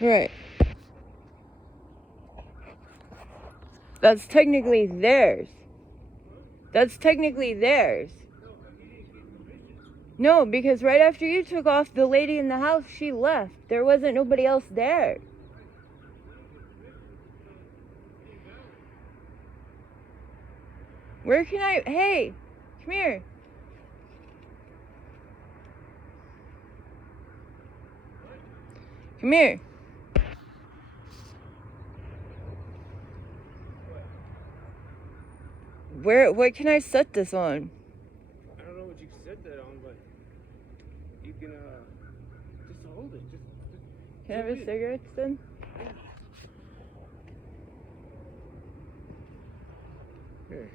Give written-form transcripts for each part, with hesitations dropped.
Right. That's technically theirs. That's technically theirs. No, because right after you took off, the lady in the house, she left. There wasn't nobody else there. Where can I... Hey, come here. Come here. What can I set this on? I don't know what you can set that on, but you can, just hold it. Can I have a cigarette then? Here.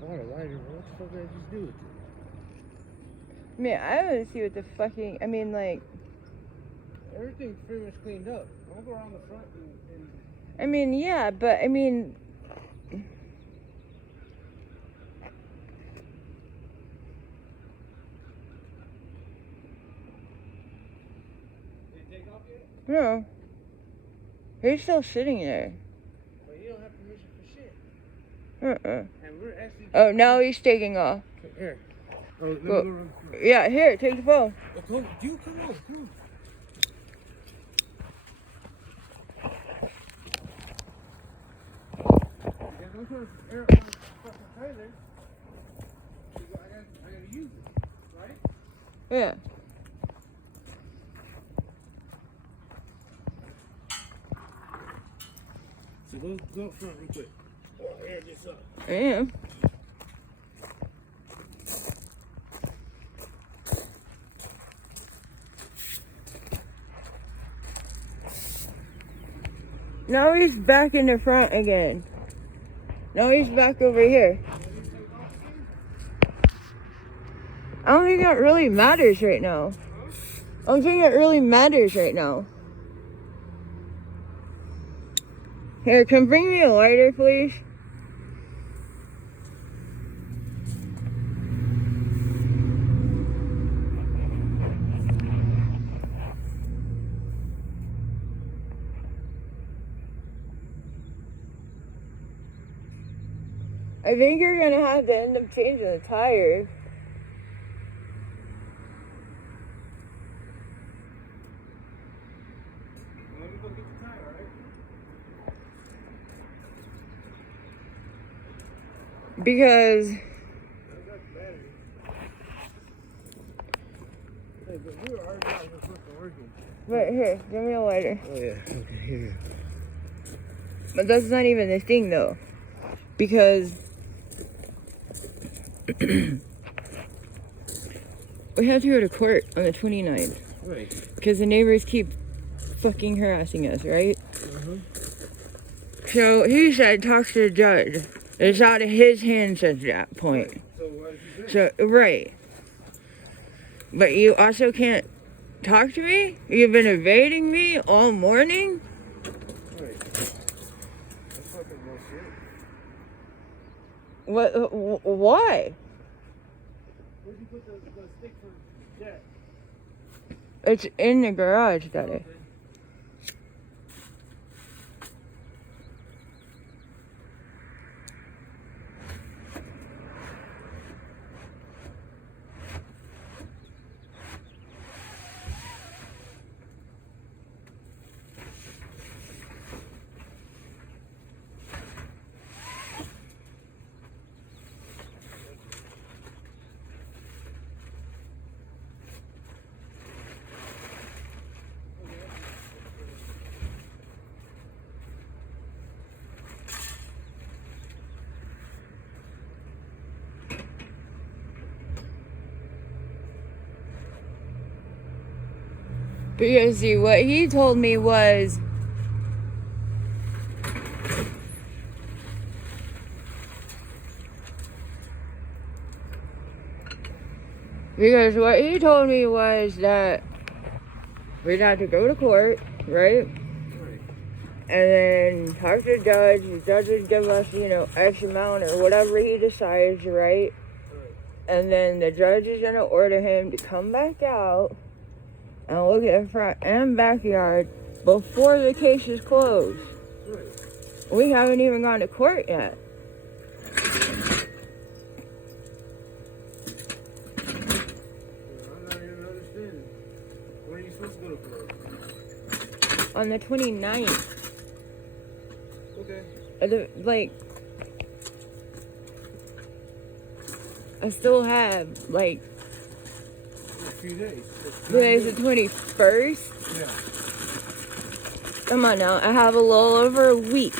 I want a lighter. What the fuck did I just do with it? I mean, I want to see what the fucking... I mean, like... Everything's pretty much cleaned up. I'll go around the front and... I mean, yeah, but I mean... Did it take off yet? No. He's still sitting there. Well, you don't have permission for shit. Uh-uh. And we're actually... Oh, now he's taking off. Here. Oh, let me Well, go around the front. yeah, here, take the phone. Oh, come on. Dude, come on. Come on. I'm trying to air it on the fucking trailer. I gotta use it, right? Yeah. So go up front real quick. Oh, air this up. I am. Now he's back in the front again. Now he's back over here. I don't think that really matters right now. I don't think it really matters right now. Here, can bring me a lighter, please? I think you're gonna have to end up changing the tire. Let me go get the tire, right? Because Hey, but we were already out here fucking working. right here, give me a lighter. Oh, yeah. Okay, here. But that's not even the thing though. Because we have to go to court on the 29th. Right. Because the neighbors keep fucking harassing us, right? So he said, talk to the judge. It's out of his hands at that point. So what did you do? So, right. But you also can't talk to me? You've been evading me all morning? Right. That's fucking bullshit. Why? Where'd you put the stick for Jack? It's in the garage, Daddy. Because see, what he told me was that we'd have to go to court, right? And then talk to the judge. The judge would give us, X amount or whatever he decides, right? And then the judge is going to order him to come back out and look at the front and backyard before the case is closed. Right. We haven't even gone to court yet. I'm not even understanding. When are you supposed to go to court? On the 29th. Okay. Like, I still have, like, A few days. today's the 21st. Yeah. Come on now, I have a little over a week.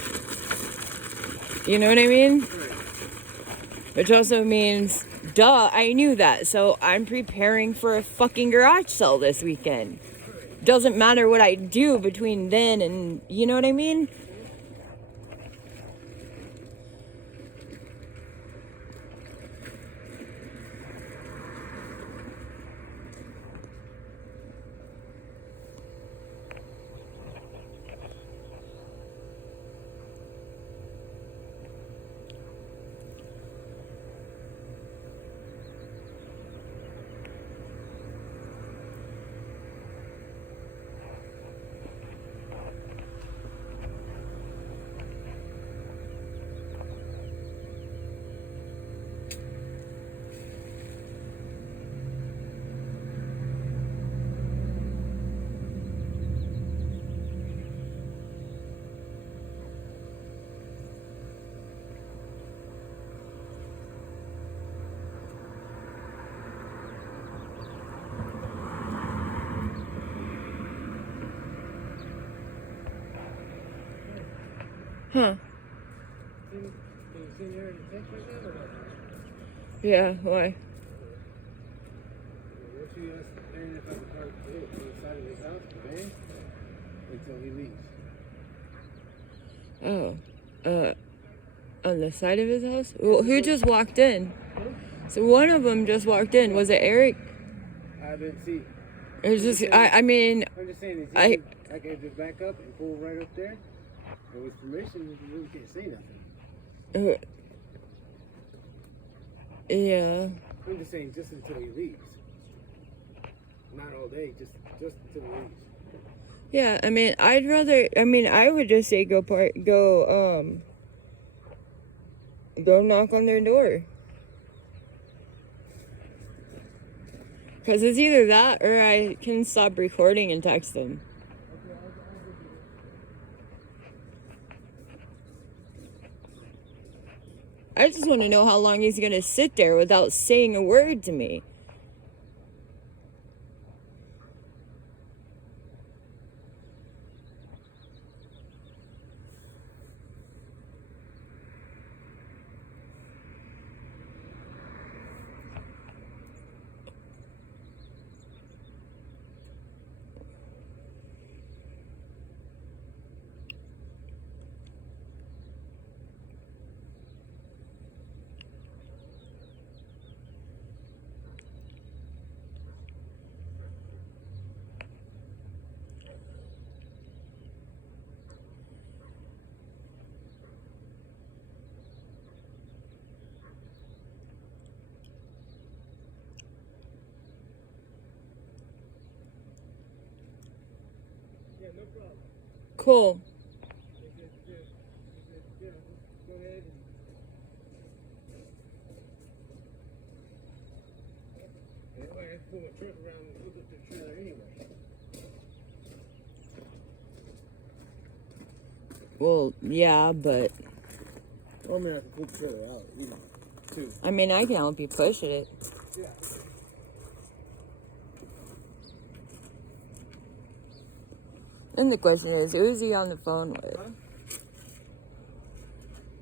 You know what I mean? Right. Which also means, duh, I knew that. So I'm preparing for a fucking garage sale this weekend. Doesn't matter what I do between then and, you know what I mean? Huh. Can you see there in the text right now or not? Yeah, why? What you asked Aaron if I could park on the side of his house, the van, until he leaves. Oh. On the side of his house? Well, who just walked in? So one of them just walked in. Was it Eric? I didn't see. It was just, I mean, I'm just saying, I can just back up and pull right up there. And with permission, you really can't say nothing. yeah. I'm just saying, just until he leaves. Not all day, just until he leaves. Yeah, I mean, I would just say go knock on their door. Because it's either that or I can stop recording and text them. I just want to know how long he's going to sit there without saying a word to me. Yeah, no problem. Cool. Yeah, go ahead and I have to pull a truck around and hook up the trailer anyway. Well, yeah, but Well, I mean, I can pull the trailer out, too. I mean, I can help you push it. Yeah. Then the question is, who is he on the phone with? Huh?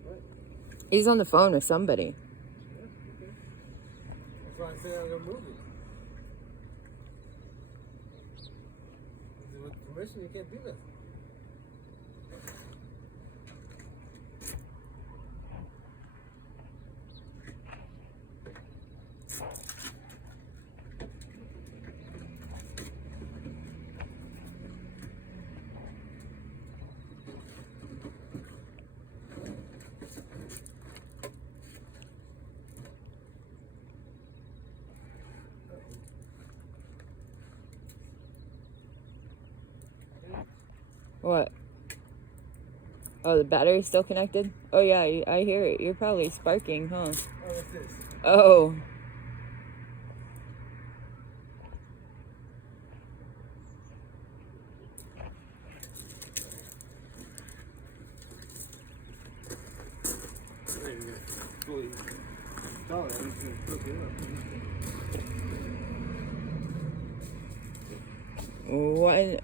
What? He's on the phone with somebody. Yeah, okay. That's why I said I'm gonna move it. With permission, you can't do nothing. What? Oh, the battery's still connected? Oh, yeah, I hear it. You're probably sparking, huh? Oh, what's this? Oh. I'm not even gonna fully install it. I'm just gonna hook it up. What?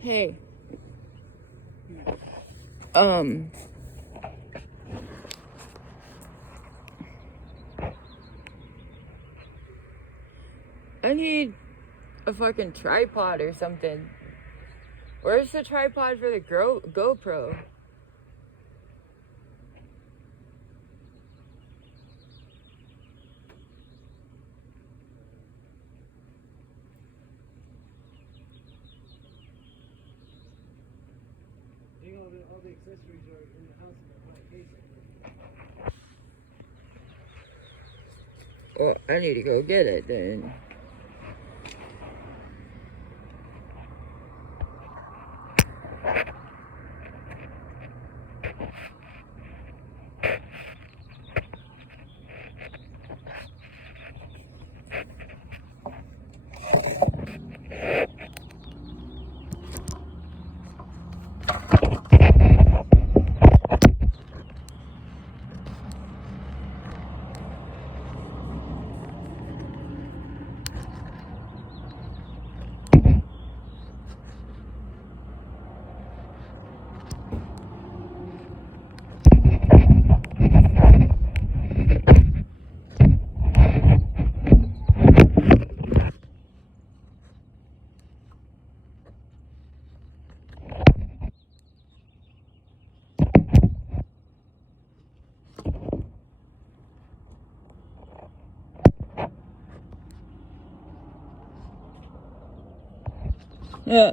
Hey. I need a fucking tripod or something. Where's the tripod for the GoPro? I think all the accessories are in the house in the high case. Well, I need to go get it then. Yeah.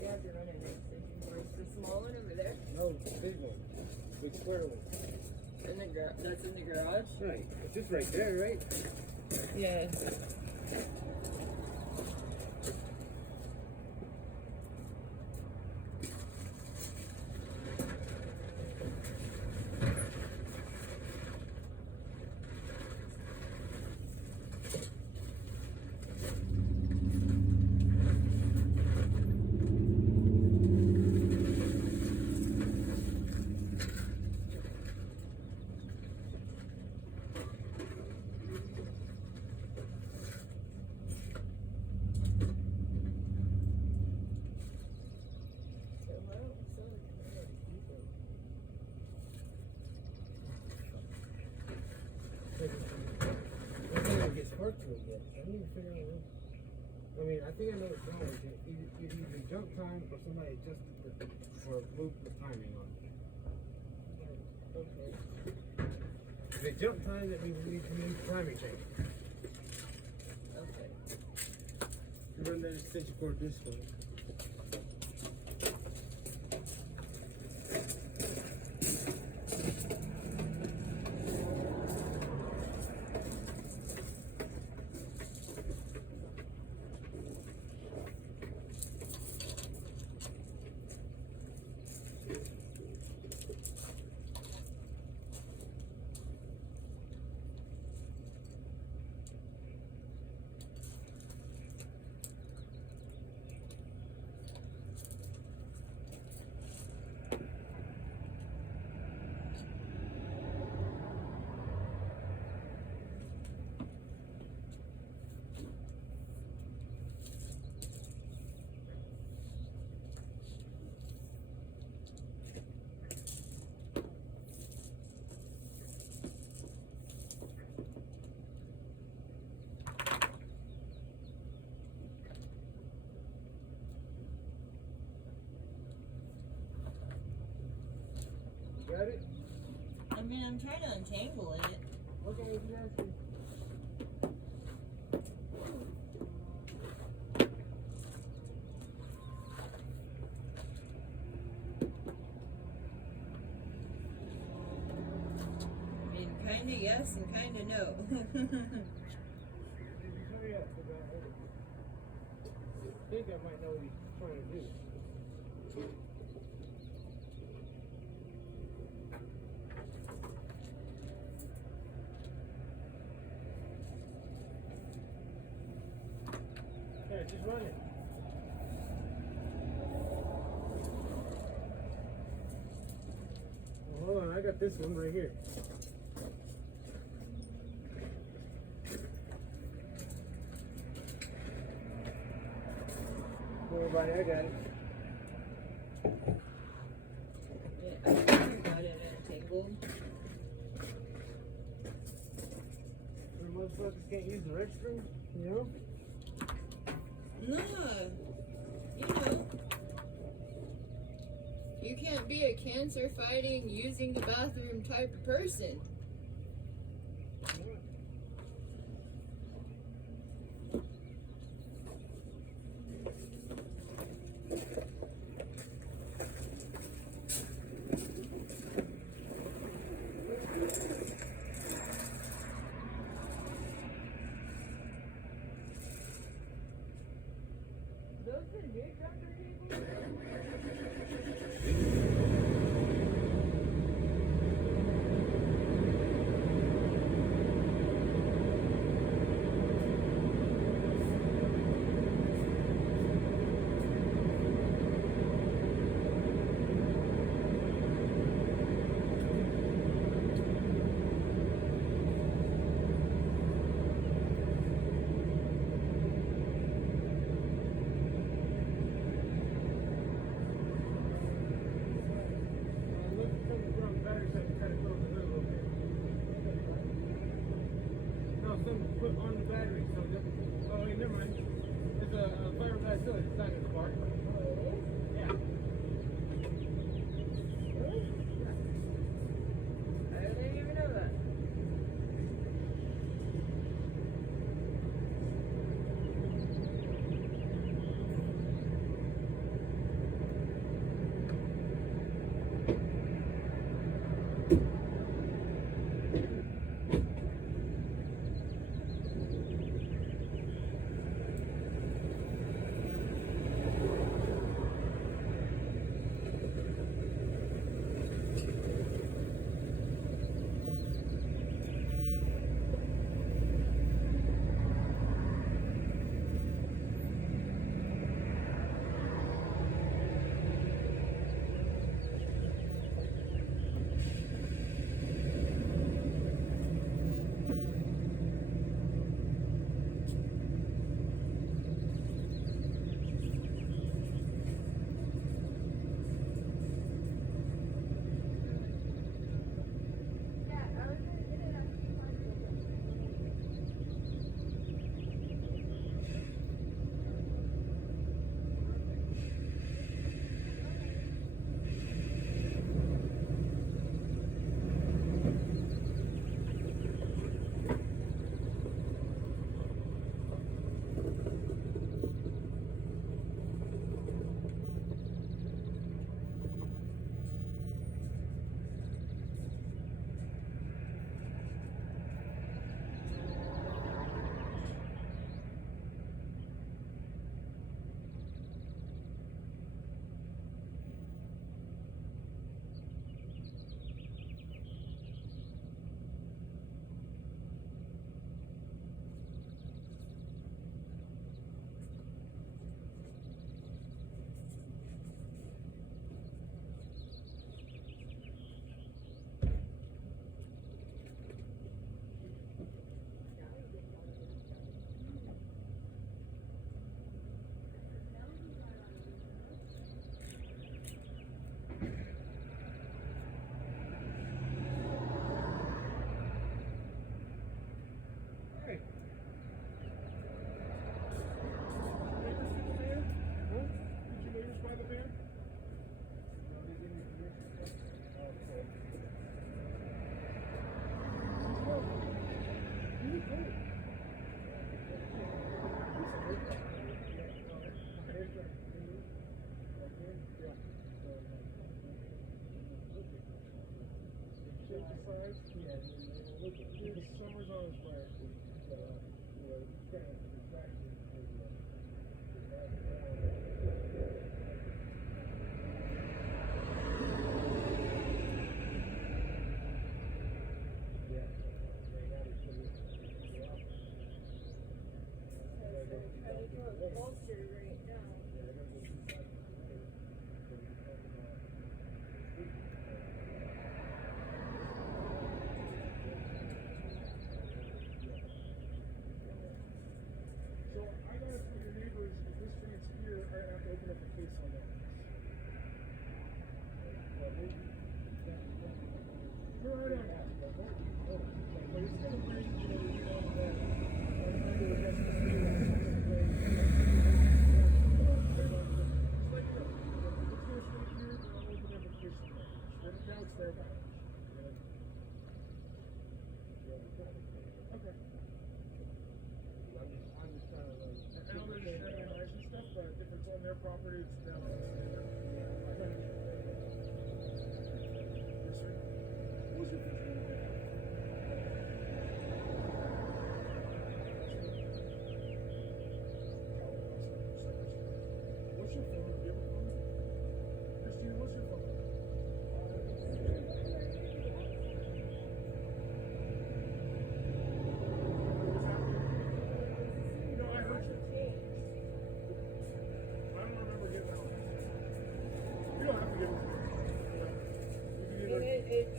You have to run an extension cord. The small one over there? No, the big one. Big square one. That's in the garage? Right. It's just right there, right? Yeah. I can't even get spark to it yet. I don't even figure it out. I mean, I think I know what's wrong with it. Either jump time or somebody adjusted or moved the timing on it. Okay. If they jump time, that means we need to move timing change. Okay. You run that extension cord this way. trying to untangle it. Okay, you guys can. I mean, kinda yes and kinda no. Hurry up, 'cause I think I might know what he's trying to do. Okay, just run it. Well, hold on, I got this one right here. Don't worry about it, I got it. Yeah, I got it untangled. The motherfuckers can't use the restroom, you know? No, you know, you can't be a cancer fighting, using the bathroom type of person. Those are new doctor tables? Put on the battery, so that, oh wait, never mind. It's a fiberglass cylinder, it's not gonna spark. Yeah. Really? I didn't even know that.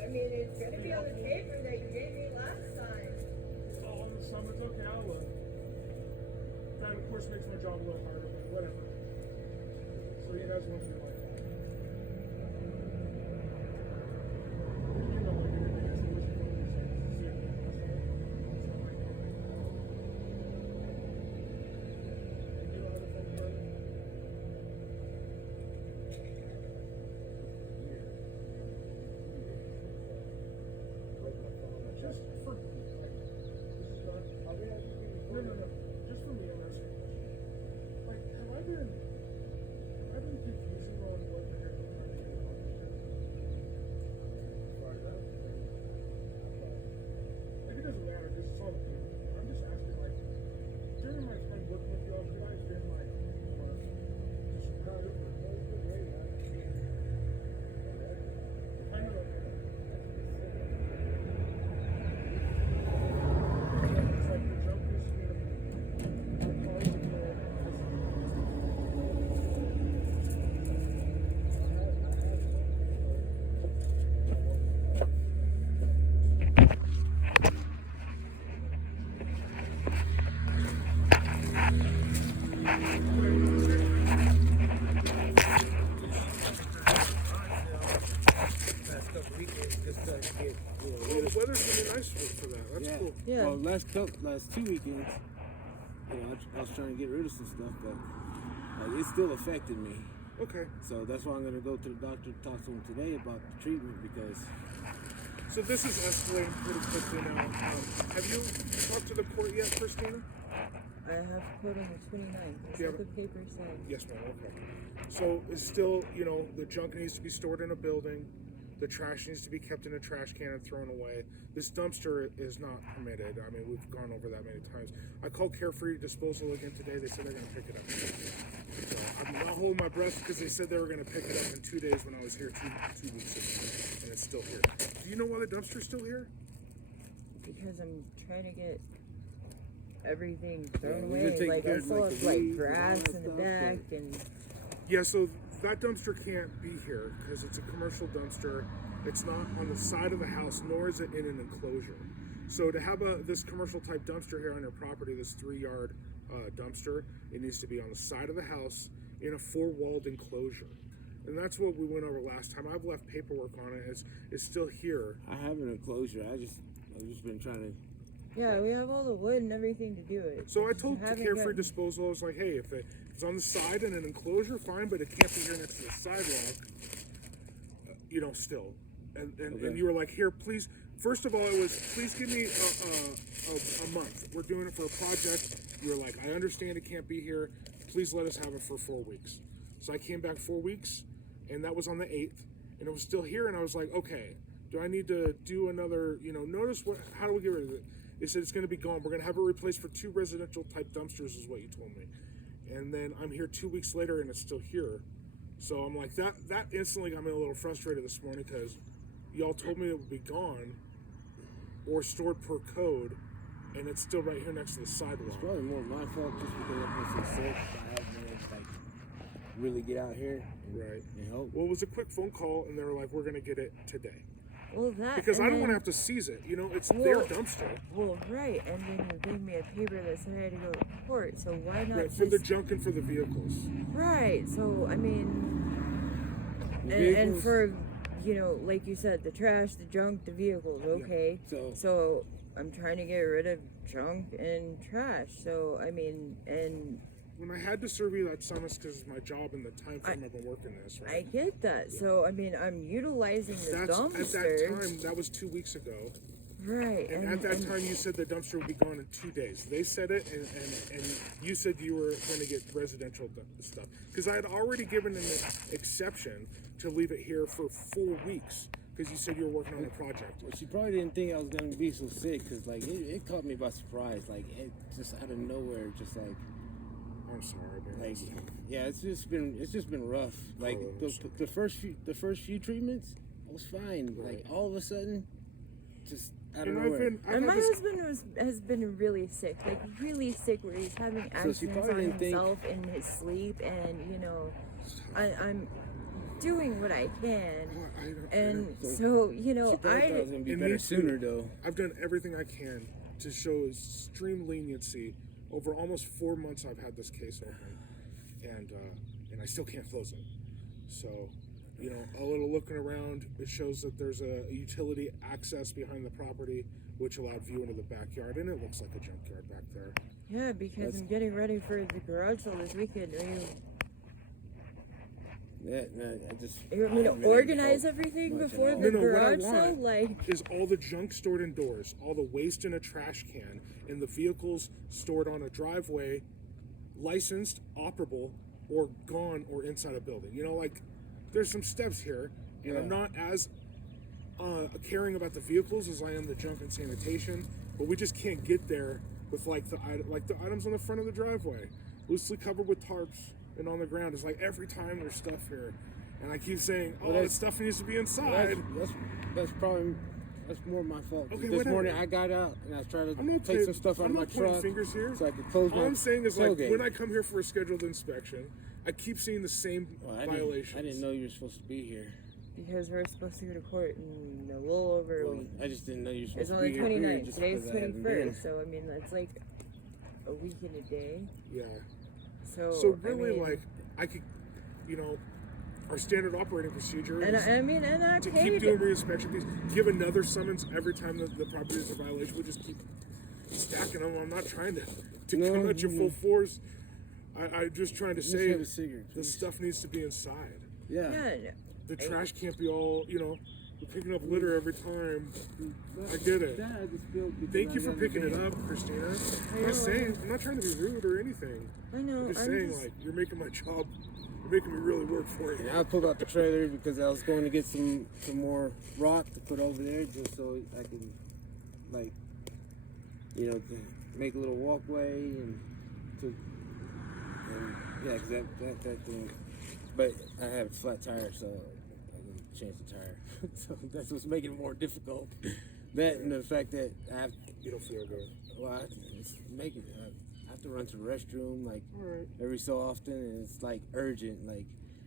I mean, it's gonna be on the paper that you gave me last time. Oh, on the summer, it's okay, I'll look. That, of course, makes my job a little harder, but whatever. So you guys want to do like that. You know, like anything else, you wish you wanted to see it. You don't have a phone card? Just for me. No. Just for me, I'm asking a question. Like, have I been confusing on what the heck I'm trying to do about this shit? Like, it doesn't matter because it's all the paper. I'm just asking, like, during my time working with y'all, have you guys been like, just proud of it? I know. It's like the joke is, well, the weather's gonna be nice for that. That's cool. Yeah. Well, last 2 weekends, I was trying to get rid of some stuff, but like, it still affected me. Okay. So that's why I'm gonna go to the doctor to talk to him today about the treatment because. So this is escalating pretty quickly now. Have you talked to the court yet, Christina? I have court on the 29th. That's Yeah, what the paper said. Yes, ma'am. Okay. So it's still, the junk needs to be stored in a building. The trash needs to be kept in a trash can and thrown away. This dumpster is not permitted. I mean, we've gone over that many times. I called Carefree Disposal again today. They said they're going to pick it up. So I'm not holding my breath because they said they were going to pick it up in 2 days when I was here two weeks ago, and it's still here. Do you know why the dumpster's still here? Because I'm trying to get everything thrown Yeah, away. you're taking Like, care I of, saw like, the like weeds and grass all that in the stuff, back and Yeah, so that dumpster can't be here because it's a commercial dumpster. It's not on the side of the house, nor is it in an enclosure. So to have this commercial type dumpster here on your property, this 3-yard dumpster, it needs to be on the side of the house in a 4-walled enclosure. And that's what we went over last time. I've left paperwork on it. It's still here. I have an enclosure. I've just been trying to. yeah, we have all the wood and everything to do it. So I Just told the haven't Carefree gotten- Disposal, I was like, hey, if it's on the side in an enclosure, fine, but it can't be here next to the sidewalk, still. And you were like, here, please. First of all, it was, please give me a month. We're doing it for a project. You were like, I understand it can't be here. Please let us have it for 4 weeks. So I came back 4 weeks, and that was on the 8th, and it was still here, and I was like, okay, do I need to do another, notice how do we get rid of it? They said it's going to be gone. We're going to have it replaced for 2 residential type dumpsters, is what you told me. And then I'm here 2 weeks later, and it's still here. So I'm like, that instantly got me a little frustrated this morning because y'all told me it would be gone or stored per code, and it's still right here next to the sidewalk. It's probably more my fault just because I've been so sick. I haven't been able to like really get out here and help. Well, it was a quick phone call, and they were like, we're going to get it today. Well, that Because I and don't want then- to have to seize it. You know, it's their dumpster. Well, right, and then you gave me a paper that said I had to go to court, so why not Right, just... for the junk and for the vehicles. Right, so, I mean... And for, you know, like you said, the trash, the junk, the vehicles, okay? Yeah. So, I'm trying to get rid of junk and trash, so, I mean, and... When I had to serve you that summons because it's my job and the time frame I've been working this, I right? get that, so, I mean, I'm utilizing the At that dumpster. time, that was 2 weeks ago. Right, And at that time, you said the dumpster would be gone in 2 days. They said it, and you said you were going to get residential stuff. Because I had already given an exception to leave it here for 4 weeks. Because you said you were working on a project. Well, she probably didn't think I was gonna be so sick because like it caught me by surprise. Like it just out of nowhere, just like. I'm sorry, man. Like, yeah, it's just been rough. Like the first few treatments, I was fine. Right. Like all of a sudden, just out of And nowhere. And my husband has been really sick, like really sick, where he's having So she accidents probably on didn't think- himself in his sleep, and you know, I'm doing what I can, and so you know, She thought I was gonna be And better me too. sooner though. I've done everything I can to show extreme leniency. Over almost 4 months, I've had this case open, and I still can't close it. So, you know, a little looking around, it shows that there's a utility access behind the property, which allowed view into the backyard, and it looks like a junkyard back there. yeah, because I'm getting ready for the garage sale this weekend. Yeah, no, I just. You want me to organize everything before the No, what I garage sale? want Like, is all the junk stored indoors, all the waste in a trash can, and the vehicles stored on a driveway, licensed, operable, or gone or inside a building. You know, like, there's some steps here, and I'm not as caring about the vehicles as I am the junk and sanitation, but we just can't get there with, like, the items on the front of the driveway, loosely covered with tarps and on the ground. It's like every time there's stuff here. And I keep saying, oh, that stuff needs to be inside. That's probably more my fault. Okay, This whatever. morning I got out and I tried to I'm not take some stuff out I'm of my not pointing truck fingers here. so I could close All my I'm saying is, like, tailgate. when I come here for a scheduled inspection, I keep seeing the same violations. I didn't know you were supposed to be here. because we're supposed to go to court in a little over a week. I just didn't know you were It's supposed to be only here. 29. Just Today's because I haven't been. 21st, so I mean that's like a week and a day. Yeah. So really, I mean, like, I could, you know, our standard operating procedure and is I mean, and I to paid keep doing reinspection fees, give another summons every time the property is a violation. We just keep stacking them. I'm not trying to come at you full force. I'm just trying to say have a cigarette, the stuff needs to be inside. Yeah. Yeah, The trash can't be all, you know, we're picking up litter every time. I get it. Thank you for picking it up, Christina. I'm not trying to be rude or anything. I know. I'm just saying, like, you're making my job, you're making me really work for it. And I pulled out the trailer because I was going to get some more rock to put over there just so I can, like, you know, to make a little walkway and yeah, because that thing. But I have a flat tire, so I can change the tire. So that's what's making it more difficult. That and the fact that I have, You don't feel good. well, I have to run to the restroom like Alright. every so often, and it's like urgent, like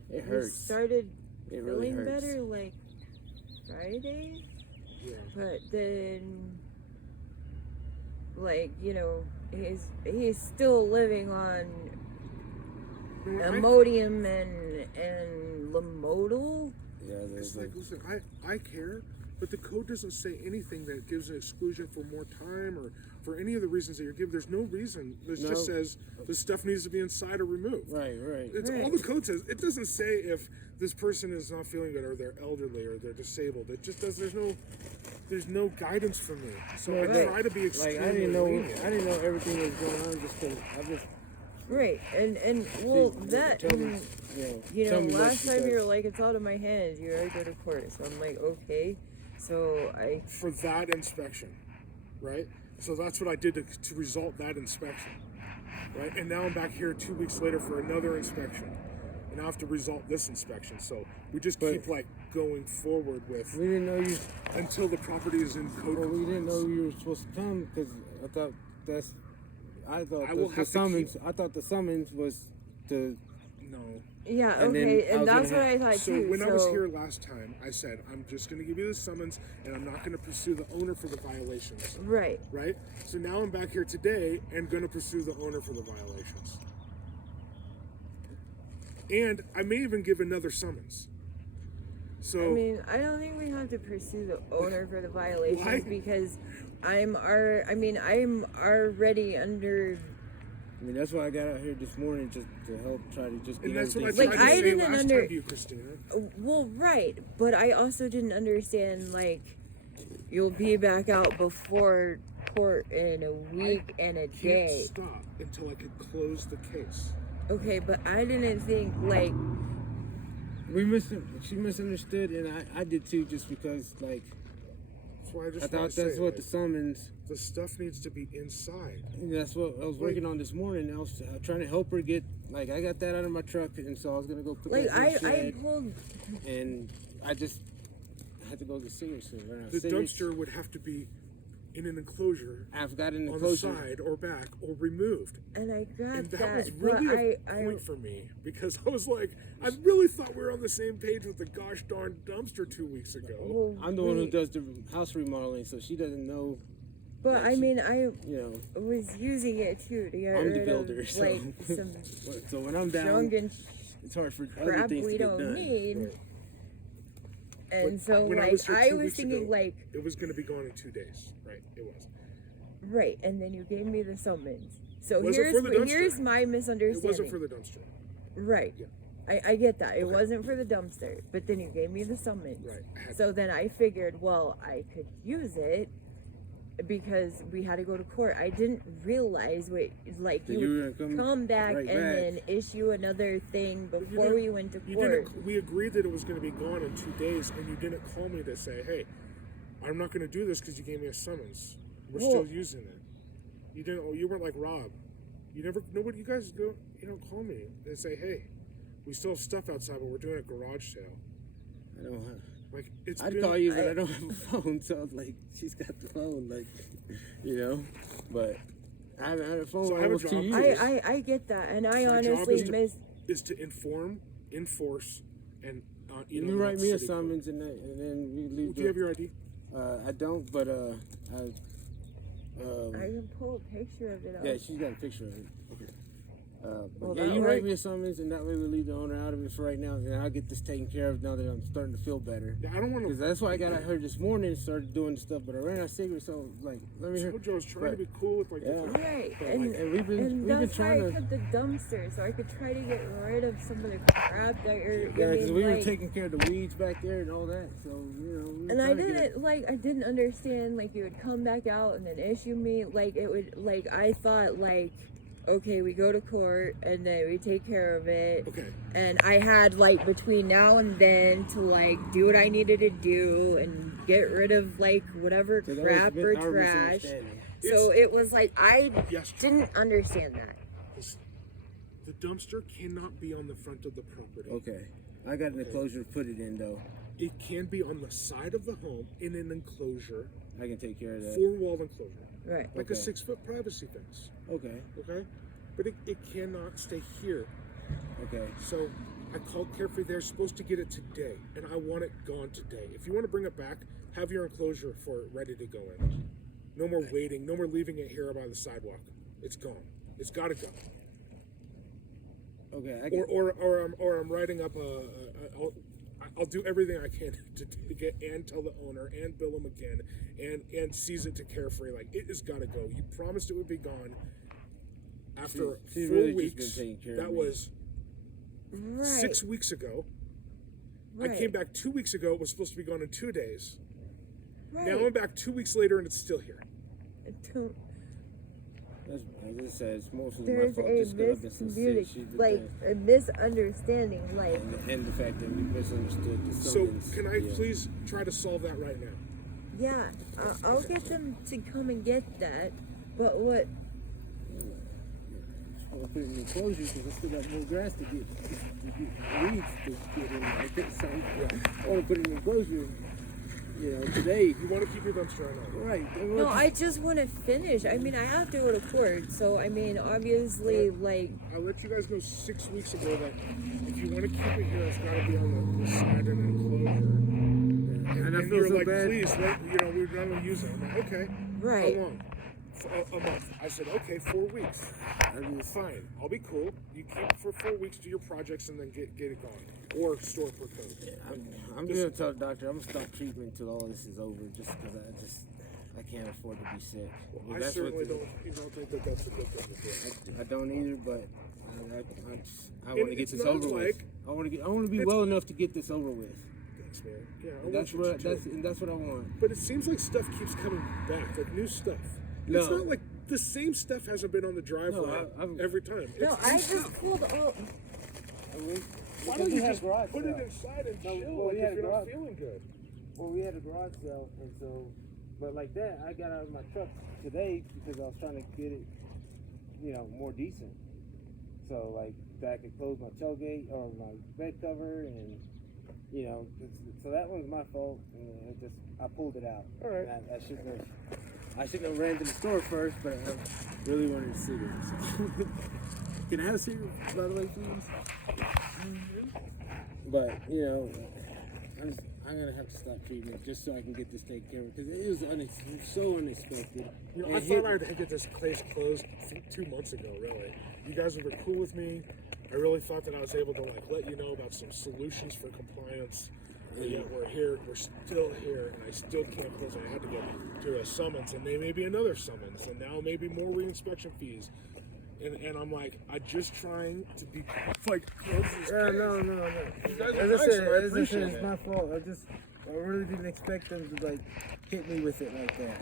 it we hurts. started It really feeling hurts. better like Friday, Yeah. but then like you know he's still living on Imodium and Lamodal. Yeah, It's there's like, listen, I care, but the code doesn't say anything that gives an exclusion for more time or for any of the reasons that you're giving. There's no reason. It just says the stuff needs to be inside or removed. right. It's all the code says. It doesn't say if this person is not feeling good or they're elderly or they're disabled. It just does. There's no guidance for me. So I try to be extremely Like I didn't know lenient. everything was going on just because I just Right, and well that tell me, and, you know, tell me last what time she you were like it's out of my hands. You already go to court, so I'm like okay. So I For that inspection, right? So that's what I did to result that inspection, right? And now I'm back here 2 weeks later for another inspection, and I have to result this inspection. So we just keep like going forward with. We didn't know you. Until the property is in code. Well, we didn't know you were supposed to come because I thought the summons. I thought the summons was to. No. Yeah, And then okay, I and was that's gonna what I thought So too. when I was here last time, I said I'm just going to give you the summons, and I'm not going to pursue the owner for the violations. Right. Right. So now I'm back here today and going to pursue the owner for the violations. And I may even give another summons. So I mean, I don't think we have to pursue the owner for the violations Why? because I'm already under. I mean, that's why I got out here this morning just to help try to just get and that's what I everything. tried Like, to I say didn't last under- time to you, Christina. Well, right, but I also didn't understand like you'll be back out before court in a week and a Can't day. stop until I could close the case. Okay, but I didn't think like She misunderstood, and I did too, just because like That's why I just I thought want that's to say, what the summons. the stuff needs to be inside. And that's what I was working on this morning. I was trying to help her get like I got that out of my truck, and so I was gonna go put like that in the I shed, pulled. and I just had to go get seriously. Right? The dumpster would have to be in an enclosure I've got an on enclosure. the side or back or removed. And I got And that that, was but really I a point for me because I was like, I really thought we were on the same page with the gosh darn dumpster 2 weeks ago. well, I'm the one who wait, does the house remodeling, so she doesn't know. But I mean, I You know, was using it too to get I'm the rid builder, of so like some so when I'm down, junk and it's hard for other crap things we to get don't done. need. Right. And so When like was here I 2 was weeks thinking ago, like it was going to be gone in 2 days, right? It was. right, and then you gave me the summons. So Was it for the dumpster? here's my It misunderstanding. wasn't for the dumpster. Right. Yeah. I get that. It Okay. wasn't for the dumpster, but then you gave me the summons. Right. I had So then I figured, well, I could use it because we had to go to court. I didn't realize what like That you you would were gonna come back right and back. then issue another thing You before didn't- we went to You court. didn't. We agreed that it was going to be gone in 2 days, and you didn't call me to say, "Hey, I'm not going to do this because you gave me a summons. We're Well- still using it." You didn't. Oh, you weren't like Rob. You never. Nobody. You guys don't. You don't call me and say, "Hey, we still have stuff outside, but we're doing a garage sale." I don't have. Like it's. I'd been, call you, but I don't have a phone, so I was like, she's got the phone, like, you know. But I haven't had a phone So in I have a almost 2 job. years. I get that, and I My job honestly is to inform, enforce, and you write me a summons, and then we leave. Do you have your ID? I don't, but I can pull a picture of it. yeah, Up. she's got a picture of it. Okay. But Well, yeah, that you write works. me a summons, and that way we leave the owner out of it for right now, and I'll get this taken care of now that I'm starting to feel better. Yeah, I don't want Because to. that's why I got out here this morning and started doing the stuff, but I ran out of cigarettes, so like, let me I hear. told you I was trying to But- be cool with like. Yeah. Right, But, and, like, And we've been that's why trying I to. kept the dumpster so I could try to get rid of some of the crap that you're. Yeah, I because mean, we were like, taking care of the weeds back there and all that, so you know. We were and I trying to get- didn't like. I didn't understand like you would come back out and then issue me like it would like. I thought like, okay, we go to court and then we take care of it. Okay. And I had like between now and then to like do what I needed to do and get rid of like whatever So that was crap or our trash. misunderstanding. So it was like I Yes. didn't understand that. The dumpster cannot be on the front of the property. Okay, I got an enclosure to put it in though. It can be on the side of the home in an enclosure, I can take care of that. 4-wall enclosure, Right. like a Okay. 6-foot privacy fence. Okay, Okay, but it cannot stay here. okay. So I called Carefree. They're supposed to get it today, and I want it gone today. If you want to bring it back, have your enclosure for it ready to go in. No more waiting. No more leaving it here by the sidewalk. It's gone. It's got to go. Okay, I can, Or I'm writing up I'll do everything I can to get and tell the owner and bill him again and seize it to Carefree. Like it has got to go. You promised it would be gone after She's 4 really just weeks. been taking care of That me. was Right. 6 weeks ago. Right. I came back 2 weeks ago. It was supposed to be gone in 2 days. Right. Now I'm back 2 weeks later and it's still here. To- as I said, it's mostly my There's fault a just because I've been so sick. She did like that. a misunderstanding, like And the fact that we misunderstood the So summons. can I yeah. please try to solve that right now? Yeah, I'll get them to come and get that. But what? I want to put it in enclosure because I still got more grass to get weeds to get in there. So I want to put it in enclosure. You know, today. You want to keep your dumpster on. Right. No, I just want to finish. I mean, I have to go to court, so I mean, obviously, like. I let you guys know 6 weeks ago that if you want to keep it here, it's got to be on the side and enclosure. And I you feel were so like, bad. please, we're not going to use it. I'm like, okay. Right. How long? A month. I said, okay, 4 weeks. Fine. I'll be cool. You keep it for 4 weeks, do your projects, and then get it going. Or store per code. Yeah, I'm gonna tell the doctor I'm gonna stop treatment until all this is over, just because I can't afford to be sick. Well, I certainly don't think that that's a good thing to do. I don't either, but I want to get this over with. I want to be well enough to get this over with. Thanks, man. Yeah, That's what I want. But it seems like stuff keeps coming back, like new stuff. No. It's not like the same stuff hasn't been on the driveway every time. No, I just pulled up. Why don't you just put it inside and chill if you're not feeling good? Well, we had a garage sale, and so, but like that, I got out of my truck today because I was trying to get it, more decent. So like that I could close my tailgate or my bed cover, and so that was my fault, and I pulled it out. All right. And I shouldn't have ran to the store first, but I really wanted a cigarette. So. Can I have a cigarette, by the way, please? But I'm gonna have to stop treatment just so I can get this taken care of because it was so unexpected. I thought I had to get this place closed 2 months ago. Really, you guys were cool with me. I really thought that I was able to let you know about some solutions for compliance. And yet we're here. We're still here, and I still can't close. I had to get to a summons, and then maybe another summons, and now maybe more reinspection fees. And I'm like, I'm just trying to be close as No. You guys are As I nice, said, and I appreciate it's it. my fault. I really didn't expect them to hit me with it like that.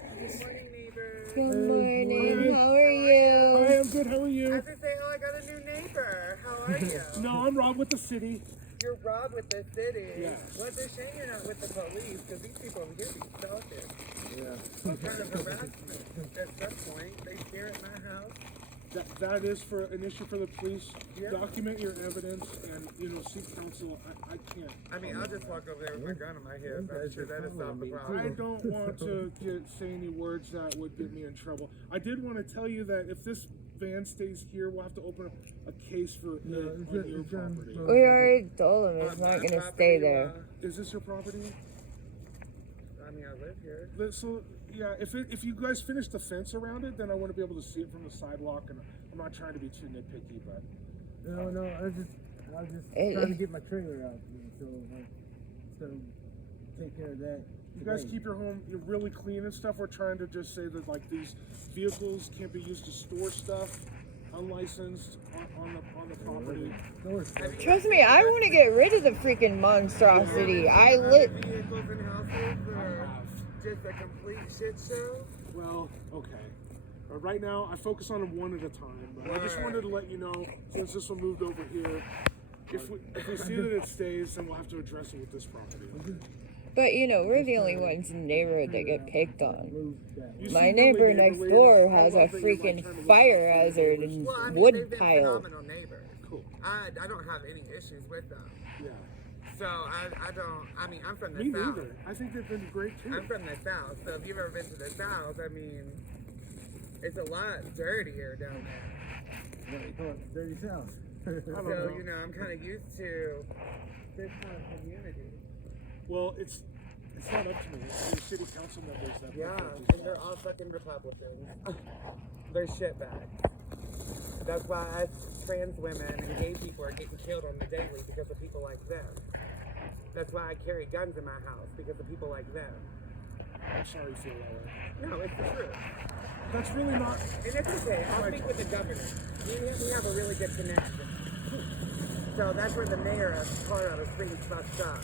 Good morning. How are you? Hi, I'm good. How are you? I have to say, I got a new neighbor. How are you? No, I'm Rob with the city. You're Rob with the city. Yes. Well, it's a shame you're not with the police, because these people over here be stalking. Yeah. What kind of harassment? At some point, they stare at my house. That is for an issue for the police. Yeah. Document your evidence and seek counsel. I can't. I mean, I'll just walk over there with my gun in my head, but I'm sure that'll solve the I problem. don't want to say any words that would get me in trouble. I did want to tell you that if this van stays here, we'll have to open a case for it on your property. We already told him it's not gonna stay there. Is this your property? I mean, I live here. So yeah, if you guys finish the fence around it, then I want to be able to see it from the sidewalk. And I'm not trying to be too nitpicky, but No, I was just trying to get my trailer out, so take care of that. you guys keep your home really clean and stuff. We're trying to just say that these vehicles can't be used to store stuff unlicensed on the property. Trust me, I want to get rid of the freaking monstrosity. I lit. Vehicles and houses that are just a complete shit show. Well, okay. Right now, I focus on them one at a time. But I just wanted to let you know, since this one moved over here, if we see that it stays, then we'll have to address it with this property. But we're the only ones in the neighborhood that get picked on. You My seem neighbor really next neighborly, door and I has a love that you're, freaking trying to look fire out for hazard others. and Well, I mean, wood they've been pile. phenomenal neighbors. Cool. I don't have any issues with them. Yeah. So I'm from the Me South. neither. I think they've been great too. I'm from the South, so if you've ever been to the South, I mean, it's a lot dirtier down there. Dirty South. I don't So, know. I'm kind of used to this kind of community. Well, it's not up to me. It's the city council members that. Yeah, and they're all fucking Republicans. They're shitbags. That's why us trans women and gay people are getting killed on the daily because of people like them. That's why I carry guns in my house, because of people like them. I'm sorry you feel that way. No, it's the truth. That's really not. And it's okay. I'll speak with the governor. We have a really good connection. So that's where the mayor of Colorado Springs fucked up.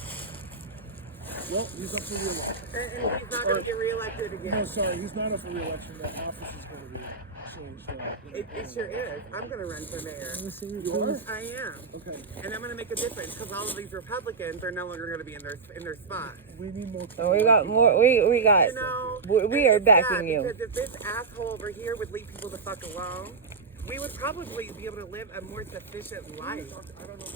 Well, he's up for re-election. And he's not going to get reelected No, again. sorry, he's not up for re-election. The office is going to be changed. It sure is. I'm going to run for mayor. You are? I am. Okay. And I'm going to make a difference because all of these Republicans are no longer going to be in their spot. We need more. Oh, we got more. We got. You know, We are it's sad backing you. Because if this asshole over here would leave people the fuck alone, we would probably be able to live a more sufficient life.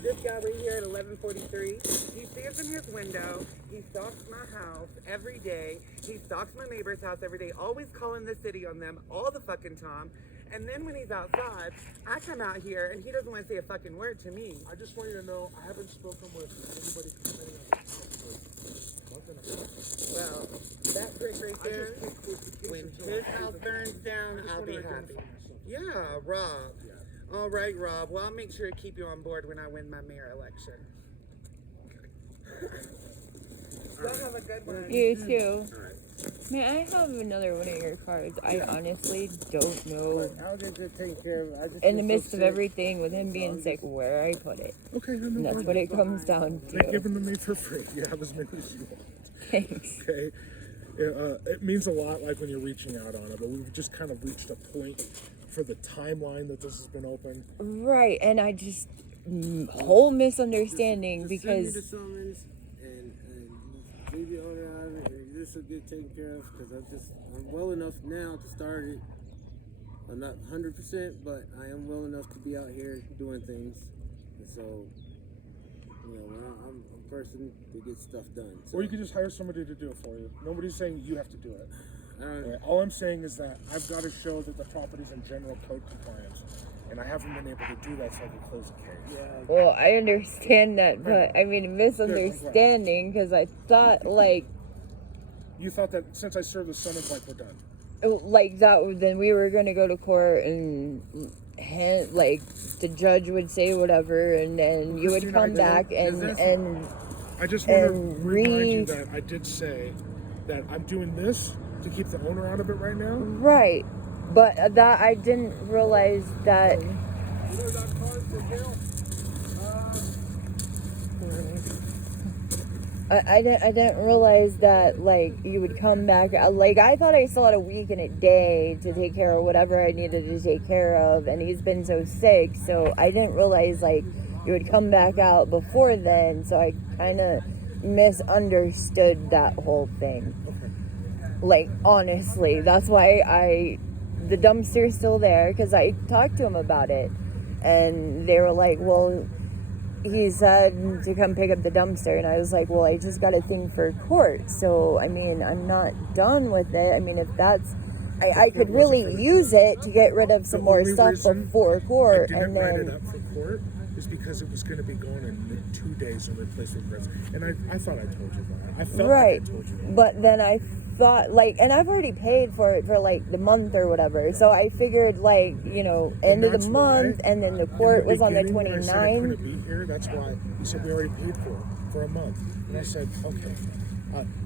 This guy right here at 1143, he stands in his window, he stalks my house every day, he stalks my neighbor's house every day, always calling the city on them all the fucking time. And then when he's outside, I come out here and he doesn't want to say a fucking word to me. I just want you to know, I haven't spoken with anybody complaining about this for a month and a half. Well, that prick right there, when his house burns down, I'll be happy. Yeah, Rob. Yeah. All right, Rob. Well, I'll make sure to keep you on board when I win my mayor election. Y'all have a good one. You too. Man, I have another one of your cards. I honestly don't know. I'll get it taken care of. I just In the feel so midst of sick. everything, with him being sick, where I put it. Okay, no, And no that's problem. what it comes down They're to. giving them to me for free. You have as many as you want. Thanks. Okay. It means a lot, like when you're reaching out on it, but we've just kind of reached a point for the timeline that this has been open. Right, and I just whole misunderstanding Just send me because the summons and leave the owner out of it, and this will get taken care of because I'm well enough now to start it. I'm not 100%, but I am well enough to be out here doing things, and so I'm a person to get stuff done. So, Or you could just hire somebody to do it for you. Nobody's saying you have to do it. I don't- Okay, all I'm saying is that I've got to show that the property's in general code compliance, and I haven't been able to do that so I can close the case. yeah, well, I understand that, but I mean misunderstanding because I thought You thought that since I served the summons, like, we're done. that then we were gonna go to court and the judge would say whatever and then you would Christina, come back and I just want to and remind you read- that I did say that I'm doing this to keep the owner out of it right now. right, but that I didn't realize that. I didn't realize that you would come back I thought I still had a week and a day to take care of whatever I needed to take care of, and he's been so sick, so I didn't realize you would come back out before then, so I kind of misunderstood that whole thing. Honestly, that's why the dumpster's still there because I talked to him about it, and they were like, well, he said to come pick up the dumpster, and I was like, well, I just got a thing for court, so I mean, I'm not done with it. I mean, if that's I could really use it to get rid of some more only stuff reason before court, I didn't and write it then up for court is because it was going to be gone in 2 days and replaced with rest. And I thought I told you that. I felt right, like I told you that. but then I thought and I've already paid for it for the month or whatever, so I figured end of the that's why, month, and then the court was on the beginning, when I said I 29th. couldn't be here, that's why you said we already paid for a month. And I said, okay,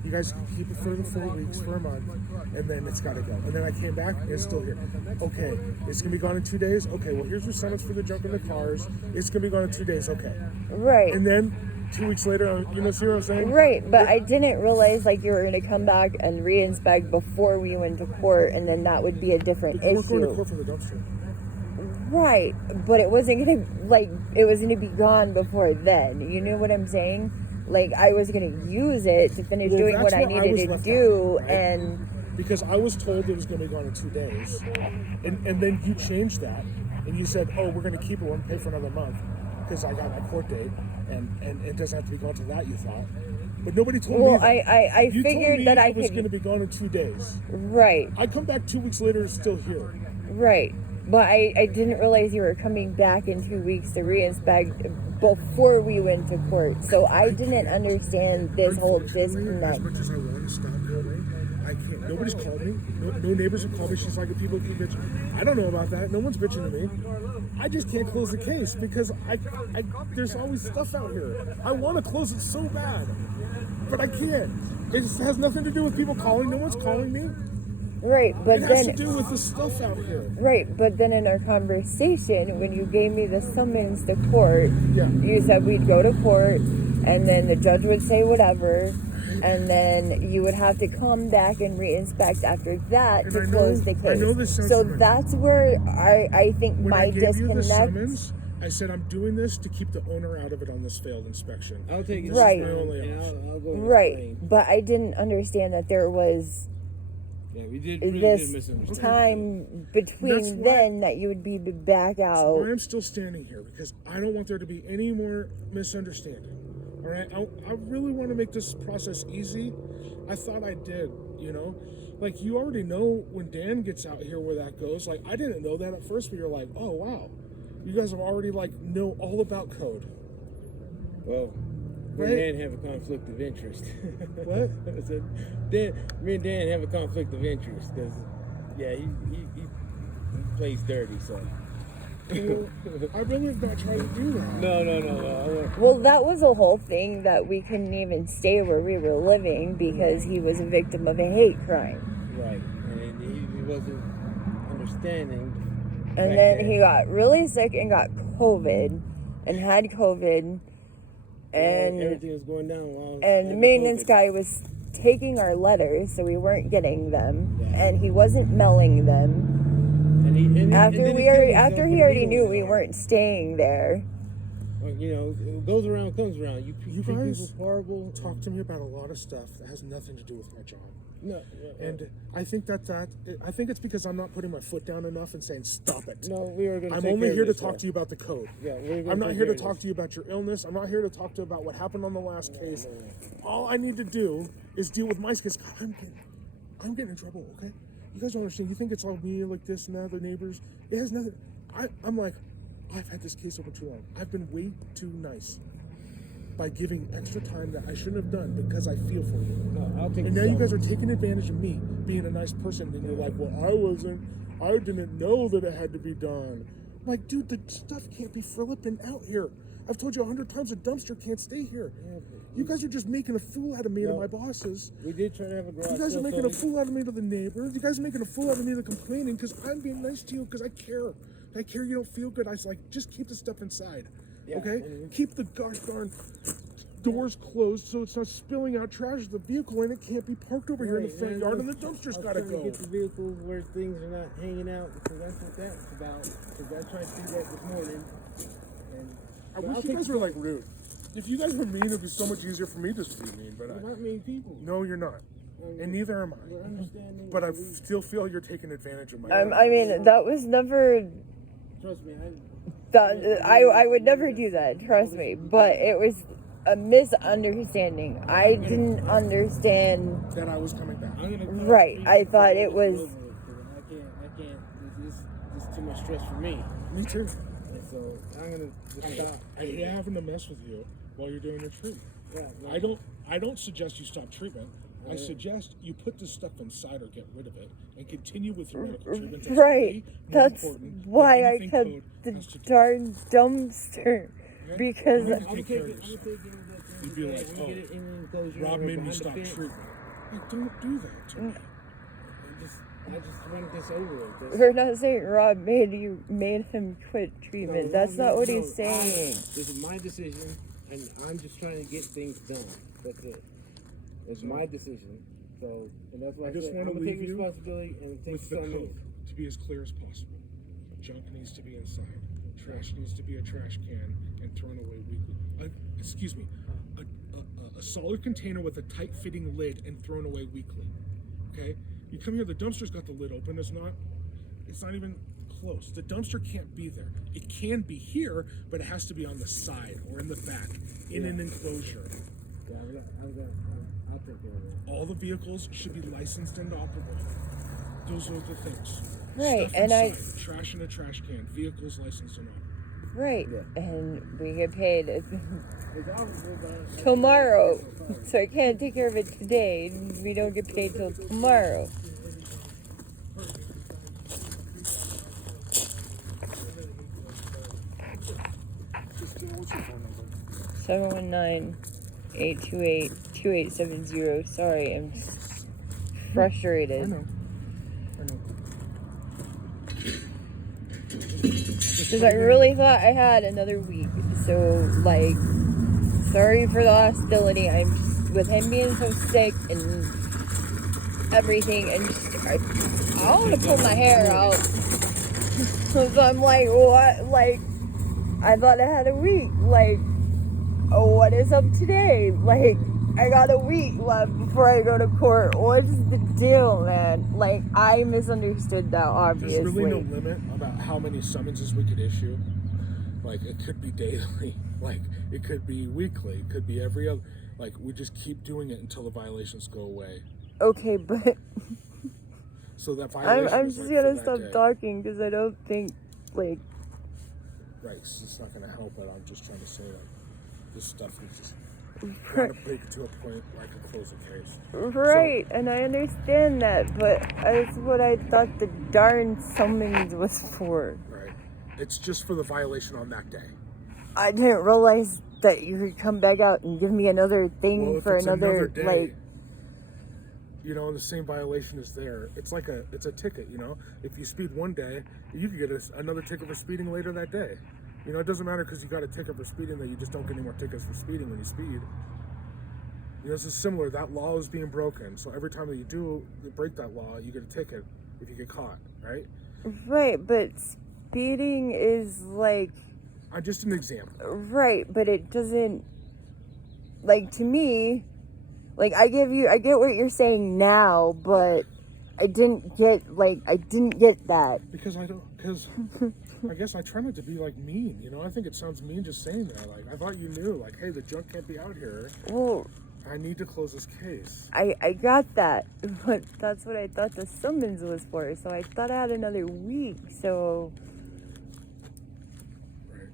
you guys can keep it for the 4 weeks, for a month, and then it's got to go. And then I came back, and it's still here. Okay, it's going to be gone in 2 days? Okay, well, here's your summons for the junk in the cars. It's going to be gone in 2 days, okay. Right. And then 2 weeks later, see what I'm saying? Right, but I didn't realize you were going to come back and re-inspect before we went to court, and then that would be a different We're going to issue. court for the dumpster. Right, but it wasn't going to it was going to be gone before then. You know what I'm saying? I was going to use it to finish doing that's what I where I needed was to left do, out, right? and Because I was told it was going to be gone in 2 days. And then you changed that. And you said, oh, we're going to keep it. We're going to pay for another month. Because I got my court date. And it doesn't have to be gone to that, you thought. But nobody told me well, that. I You figured told me that I it was could. going to be gone in 2 days. Right, I come back 2 weeks later, it's still here. right. But I didn't realize you were coming back in 2 weeks to re-inspect before we went to court. So I didn't understand this whole Unfortunately, disconnect. As much as I want to stop calling, I can't. Nobody's called me. No neighbors have called me. She's like, people keep bitching. I don't know about that. No one's bitching to me. I just can't close the case because there's always stuff out here. I want to close it so bad, but I can't. It has nothing to do with people calling. No one's calling me. Right, but It has then to do with the stuff out here. right, but then in our conversation, when you gave me the summons to court, Yeah. you said we'd go to court, and then the judge would say whatever, and then you would have to come back and re-inspect after that And to I close know- the I case. know this sounds So familiar. that's where I think When my I gave you the disconnect. summons, I said I'm doing this to keep the owner out of it on this failed inspection. I'll take it. Right. This is my only And option. I'll go and Right, explain. but I didn't understand that there was Yeah, we did really this did misunderstand. time That's between why- then that you would be back So out. I am still standing here because I don't want there to be any more misunderstanding. All right, I really want to make this process easy. I thought I did, you know, like you already know when Dan gets out here where that goes. Like I didn't know that at first, but you're like, oh wow, you guys have already like know all about code. Well, me Right. and Dan have a conflict of interest. What? I said, me and Dan have a conflict of interest because, yeah, he plays dirty, so. Well, I really have not tried to do that. No. Well, that was a whole thing that we couldn't even stay where we were living because he was a victim of a hate crime. Right, and he wasn't understanding. And back then he got really sick and got COVID and had COVID. And everything was going down while and the having maintenance COVID. guy was taking our letters, so we weren't getting them, Yeah. and he wasn't mailing them. And After then we he killed already, himself after with he a already needle knew in we his arm. weren't staying there. Well, you know, it goes around, comes around. You You treat guys people horrible. Talk to me about a lot of stuff that has nothing to do with my job. No, And I think I think it's because I'm not putting my foot down enough and saying stop it. no, we are going to. I'm only here to talk to you about the code. Yeah, we're gonna I'm not take here to care of talk this. to you about your illness. I'm not here to talk to you about what happened on the last case. All I need to do is deal with my case. God, I'm getting in trouble, okay? You guys don't understand. You think it's all me like this and that, the neighbors. It has nothing. I'm like, I've had this case over too long. I've been way too nice by giving extra time that I shouldn't have done because I feel for you. No, I'll take And the now you guys summons. are taking advantage of me being a nice person, and you're like, well, I didn't know that it had to be done. I'm like, dude, the stuff can't be flipping out here. I've told you 100 times a dumpster can't stay here. Yeah, but You guys are just making a fool out of me to No. my bosses. we did try to have a garage. You guys are sale, making so a fool out of me to the neighbors. You guys are making a fool out of me to complaining because I'm being nice to you because I care. I care you don't feel good. I was like, just keep the stuff inside. Yeah, Okay? and- Keep the gosh darn doors closed so it's not spilling out trash of the vehicle and it can't be parked over here in the Right, front and yard I and the was- dumpster's I was gotta trying to go. get the vehicles where things are not hanging out because that's what that's about. Because I tried to do that this morning. And I but wish I'll you take guys the- were like rude. If you guys were mean, it'd be so much easier for me just to be mean, but We're not many people. no, you're not. And neither am We're I. understanding. But I and we- still feel you're taking advantage of my I mean, that was never. trust me. I would never do that. Trust me. But it was a misunderstanding. I didn't understand. that I was coming back. I'm gonna call Right, Steve I thought and it just was- go over it, 'cause I can't. This is too much stress for me. Me too. And so I'm gonna just stop. I hate having to mess with you while you're doing your treatment. Yeah, no, I don't suggest you stop treatment. I Right. suggest you put this stuff inside or get rid of it and continue with your medical treatment. That's Right. way more That's important than why I anything kept code the has to do. darn dumpster. Okay? Because I'm I'm gonna gonna take take care it. of I'm this. gonna take care of that thing. You'd be Yeah, like, we get it in the enclosure Rob or made me behind the stop fence. treatment. Like, don't do that to me. I just want this over with. That's- we're not saying Rob made him quit treatment. No, That's no, not what no, he's saying. This is my decision, and I'm just trying to get things done. That's it. It's my decision. So, and that's why I I just said, wanna I'm gonna take leave you responsibility and take With the some. code, to be as clear as possible. Junk needs to be inside. Trash needs to be a trash can and thrown away weekly. Excuse me, a solid container with a tight-fitting lid and thrown away weekly. Okay? You come here, the dumpster's got the lid open. It's not even close. The dumpster can't be there. It can be here, but it has to be on the side or in the back, in an enclosure. Yeah, I'll take care of it. All the vehicles should be licensed and operable. Those are the things. Right, Stuff and inside, trash in a trash can, vehicles licensed and operable. Right. Yeah. And we get paid It's obviously about- tomorrow. So I can't take care of it today. We don't get paid till tomorrow. Christina, what's your phone number? 719-828-2870. Sorry, I'm just frustrated. I know. Because I really thought I had another week. So, like, sorry for the hostility. I'm just with him being so sick and everything, and just, I want to pull my hair out. Because I'm like, what? Like, I thought I had a week. Like, oh, what is up today? Like, I got a week left before I go to court. What's the deal, man? Like, I misunderstood that, obviously. There's really no limit about how many summonses we could issue. Like, it could be daily. Like, it could be weekly. It could be every other. Like, we just keep doing it until the violations go away. Okay, but So that violation I'm is just like gonna for stop that day. talking because I don't think, like, Right, so it's not gonna help, but I'm just trying to say, like, this stuff is just gotta break it to a point where I can close the case. right, and I understand that, but that's what I thought the darn summons was for. Right. It's just for the violation on that day. I didn't realize that you could come back out and give me another thing Well, if for it's another day, like. you know, the same violation is there. It's like it's a ticket, you know? If you speed one day, you could get another ticket for speeding later that day. You know, it doesn't matter because you got a ticket for speeding that you just don't get any more tickets for speeding when you speed. You know, this is similar. That law is being broken. So every time that you break that law, you get a ticket if you get caught, right? Right, but speeding is like. Just an example. Right, but it doesn't. Like, to me, like, I get what you're saying now, but I didn't get that. Because I guess I try not to be, like, mean, you know? I think it sounds mean just saying that. Like, I thought you knew, like, hey, the junk can't be out here. Well, I need to close this case. I got that, but that's what I thought the summons was for, so I thought I had another week, so... Right.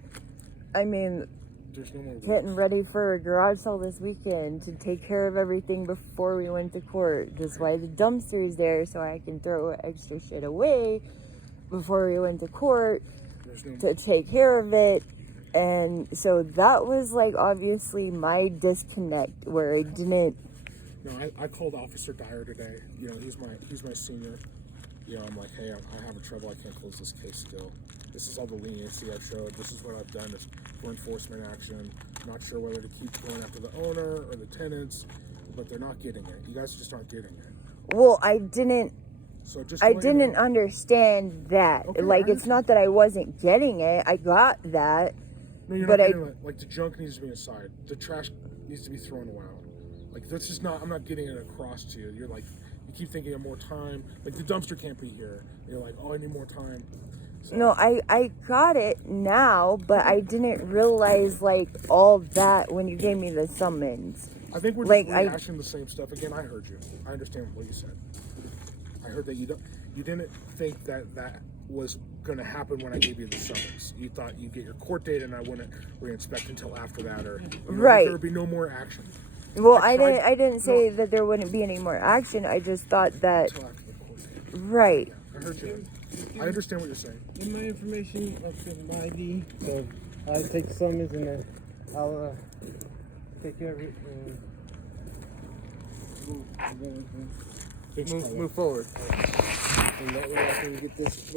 I mean, There's no more getting weeks. ready for a garage sale this weekend to take care of everything before we went to court. That's why the dumpster is there, so I can throw extra shit away before we went to court to take care of it. And so that was, like, obviously my disconnect where I didn't. No, I called Officer Dyer today. You know, he's my senior. You know, I'm like, hey, I have trouble. I can't close this case still. This is all the leniency I've showed. This is what I've done for enforcement action. I'm not sure whether to keep going after the owner or the tenants, but they're not getting it. You guys just aren't getting it. Well, I didn't. So just I didn't understand that. Okay, like, it's not that I wasn't getting it. I got that. No, you're but not getting like the junk needs to be inside. The trash needs to be thrown out. Like, that's just not. I'm not getting it across to you. You're like, you keep thinking of more time. Like, the dumpster can't be here. And you're like, oh, I need more time. So, No, I got it now, but I didn't realize, like, all that when you gave me the summons. I think we're like, just rehashing the same stuff again. I heard you. I understand what you said. I heard that you didn't think that was going to happen when I gave you the summons. You thought you'd get your court date and I wouldn't re-inspect until after that, or right. There would be no more action. Well, I didn't say that there wouldn't be any more action. I just thought that. Until after the court date. Right. I heard you. I understand what you're saying. Give my information, I'll get my ID, so I take the summons and then I'll take care of it and move forward. And that way I can get this